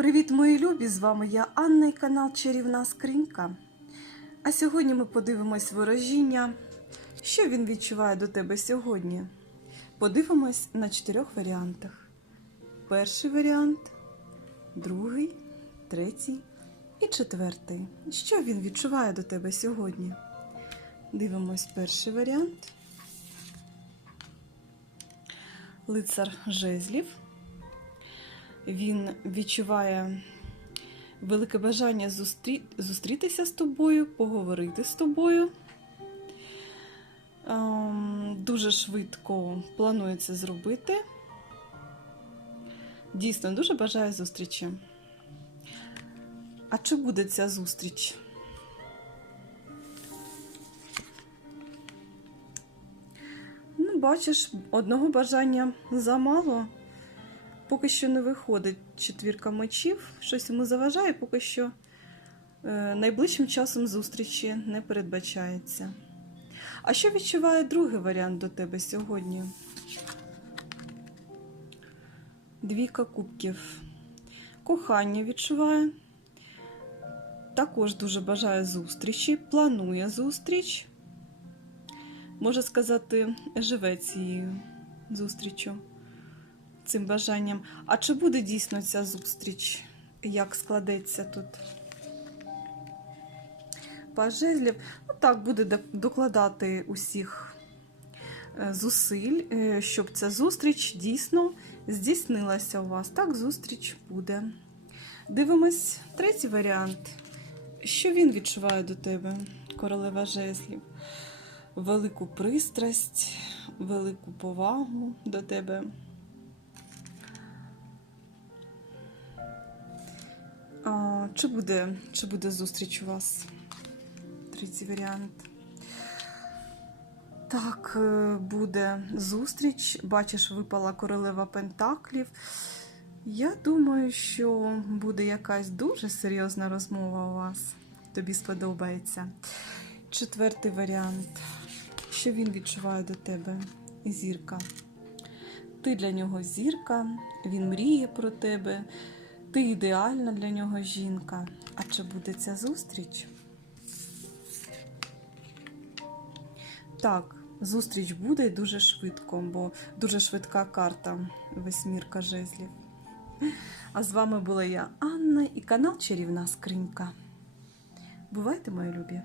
Привіт, мої любі! З вами я Анна і канал Чарівна Скринька. А сьогодні ми подивимось ворожіння. Що він відчуває до тебе сьогодні? Подивимось на чотирьох варіантах: перший варіант, другий, третій і четвертий. Що він відчуває до тебе сьогодні? Дивимось перший варіант. Лицар жезлів. Він відчуває велике бажання зустрі... зустрітися з тобою, поговорити з тобою. Ем, дуже швидко планує це зробити. Дійсно, дуже бажає зустрічі. А чи буде ця зустріч? Ну, бачиш, одного бажання замало. Поки що не виходить четвірка мечів, щось йому заважає, поки що е, найближчим часом зустрічі не передбачається. А що відчуває другий варіант до тебе сьогодні? Двійка кубків. Кохання відчуває. Також дуже бажає зустрічі, планує зустріч. Може сказати, живе цією зустрічю цим бажанням. А чи буде дійсно ця зустріч? Як складеться тут? Паж жезлів, ну так, буде докладати усіх е, зусиль, е, щоб ця зустріч дійсно здійснилася у вас. Так, зустріч буде. Дивимось третій варіант. Що він відчуває до тебе, королева жезлів? Велику пристрасть, велику повагу до тебе. Чи буде, чи буде зустріч у вас? Третій варіант. Так, е, буде зустріч. Бачиш, випала королева Пентаклів. Я думаю, що буде якась дуже серйозна розмова у вас. Тобі сподобається. Четвертий варіант. Що він відчуває до тебе? Зірка. Ти для нього зірка, він мріє про тебе. Ти ідеальна для нього жінка. А чи буде ця зустріч? Так, зустріч буде дуже швидко, бо дуже швидка карта восьмірка жезлів. А з вами була я, Анна, і канал Чарівна Скринька. Бувайте, мої любі!